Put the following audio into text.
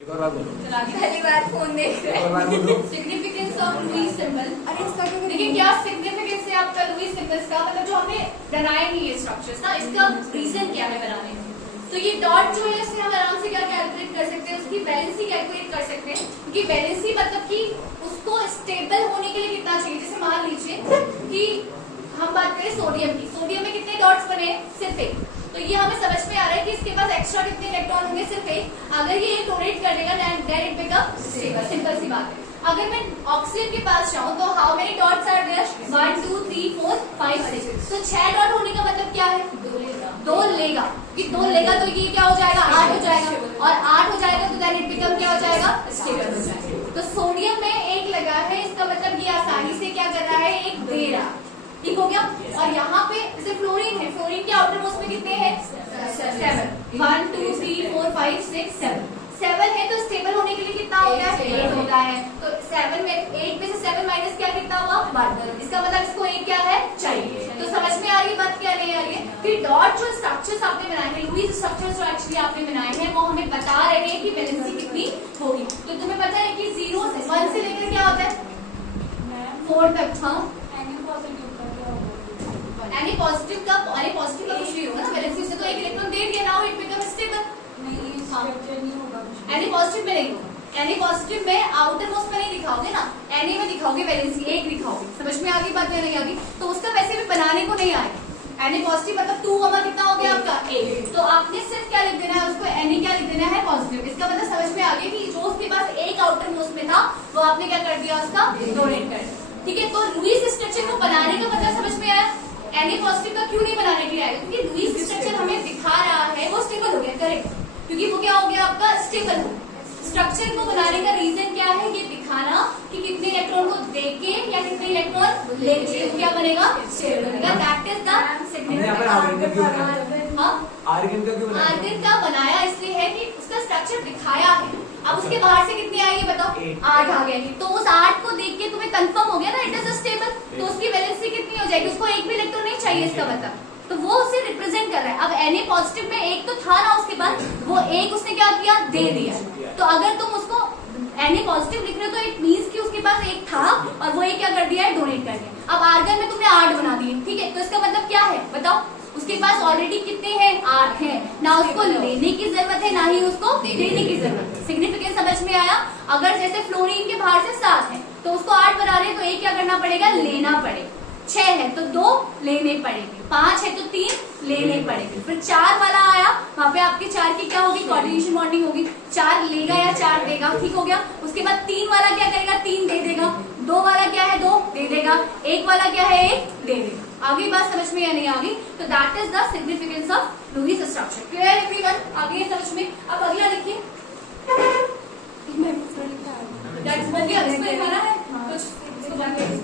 पहली बार फोन देख रहे हैं। Significance of Lewis symbol. अरे इसका देखिए क्या सिग्निफिकेंस है आपका लुईस सिंबल्स का, मतलब जो हमने बनाए नहीं ये स्ट्रक्चर्स ना, इसका रीजन क्या है बनाने का। तो ये डॉट जो है इससे हम आराम से क्या कैलकुलेट कर सकते हैं, उसकी वैलेंसी कैलकुलेट कर सकते हैं। क्योंकि वैलेंसी मतलब कि उसको स्टेबल होने के लिए कितना चाहिए। जैसे मान लीजिए कि हम बात करें सोडियम की, सोडियम में कितने डॉट्स बने, सिर्फ एक। तो ये हमें समझ में आ रहा है कि इसके पास एक्स्ट्रा कितने इलेक्ट्रॉन होंगे, सिर्फ एक। अगर ये डोनेट कर देगा then it become stable, simple सी बात है। अगर मैं ऑक्सीजन के पास जाऊं तो how many dots are there, 1 2 3 4 5 6। तो 6 डॉट होने का मतलब क्या है, 2 लेगा। कि 2 लेगा तो ये क्या हो जाएगा, 8 हो जाएगा। और 8 हो जाएगा तो देन इट बिकम क्या हो जाएगा, स्टेबल हो जाएगा। तो सोडियम में 1 लगा है, इसका मतलब ये आसानी से क्या कर रहा है, 1 दे रहा। ठीक हो गया। और यहाँ पे जैसे फ्लोरीन है, फ्लोरीन के आउटर मोस्ट में कितने हैं, 7। 1 2 3 4 5 6 7 है। तो स्टेबल होने के लिए कितना होता है, 8 होता है। तो 7 में 8 में से 7 माइनस क्या कितना हुआ, 1। इसका मतलब इसको 1 क्या है, चाहिए। तो समझ में आ रही है बात, क्या नहीं आ रही है कि डॉट जो स्ट्रक्चर्स आपने बनाए हैं, लुईस स्ट्रक्चर्स जो एक्चुअली आपने बनाए हैं, वो हमें बता रहे हैं कि वैलेंसी कितनी होगी। तो तुम्हें पता है कि 0 से 1 से लेकर क्या होता है 4 तक। हाँ, एनी पॉजिटिव का कुछ नहीं होगा ना, वैलेंसी से तो 1 इलेक्ट्रॉन दे दिया, now it become stable. Any positive में नहीं होगा, एनी पॉजिटिव में आउटर मोस्ट में नहीं दिखाओगे ना, एनी में दिखाओगे वैलेंसी 1 दिखाओगे। समझ में आ गई बात या नहीं आ गई। तो उसका वैसे भी बनाने को नहीं आएगा। एनी पॉजिटिव मतलब 2 कितना हो गया आपका 1। तो आपने सिर्फ क्या लिख देना है उसको, एनी क्या लिख देना है, पॉजिटिव। इसका मतलब समझ में आ गया कि जो उसके पास 1 आउटर मोस्ट में था वो आपने क्या कर दिया, उसका डोनेट कर दिया। ठीक है। तो लुईस स्ट्रक्चर को बनाने का मतलब समझ में आया। एनी पॉजिटिव का क्यों नहीं बनाने के लिए आएगा, क्योंकि लुईस स्ट्रक्चर हमें दिखा रहा है वो स्टेबल हो गया, करेक्ट। क्योंकि वो क्या हो गया आपका, स्टेबल हो। स्ट्रक्चर को बनाने का रीजन क्या है, ये दिखाना कि कितने इलेक्ट्रॉन को देके या कितने इलेक्ट्रॉन लेके वो क्या बनेगा, स्टेबल बनेगा। That is the significance. Argon का बनाया इसलिए है कि उसका स्ट्रक्चर दिखाया है। अब उसके बाहर से कितनी आई है बताओ, 8 आ गया। तो उस 8 को देख के तुम्हें कंफर्म हो गया ना, इट इज स्टेबल। तो उसकी वैलेंसी कितनी हो जाएगी, उसको 1 भी इलेक्ट्रॉन नहीं चाहिए इसका मतलब। तो वो उसे रिप्रेजेंट कर रहा है। अब एनी पॉजिटिव में 1 तो था ना उसके पास, वो 1 उसने क्या किया, दे दिया। तो अगर तुम उसको एनी पॉजिटिव लिख रहे हो तो इट मींस कि उसके पास 1 था और वो 1 क्या कर दिया है, डोनेट कर दिया। अब आर्गन में तुमने 8 बना दिए, ठीक है। तो इसका मतलब क्या है बताओ, उसके पास ऑलरेडी कितने हैं, 8 हैं। ना उसको लेने की जरूरत है, ना ही उसको देने की जरूरत है। सिग्निफिकेंस समझ में आया। अगर जैसे फ्लोरीन के बाहर से 7 है तो उसको 8 बना रहे हैं तो 1 क्या करना पड़ेगा, लेना पड़ेगा। 6 है तो 2 लेने पड़ेंगे, 5 है तो 3 लेने पड़ेंगे। फिर 4 वाला आया, वहां पे आपके 4 की क्या होगी, कोऑर्डिनेशन बॉन्डिंग होगी। 4 लेगा या 4 देगा, ठीक हो गया। उसके बाद 3 वाला क्या करेगा, 3 दे देगा। 2 वाला क्या है, 2 दे देगा। 1 वाला क्या है, 1 दे देगा। आगे बात समझ में या नहीं आ गई। तो that is the significance of Lewis structure. Clear everyone, आगे समझ में। अब अगला लिखिए, दैट्स हो गया, इसमें लिखाना है कुछ सिग्निफिकेंस।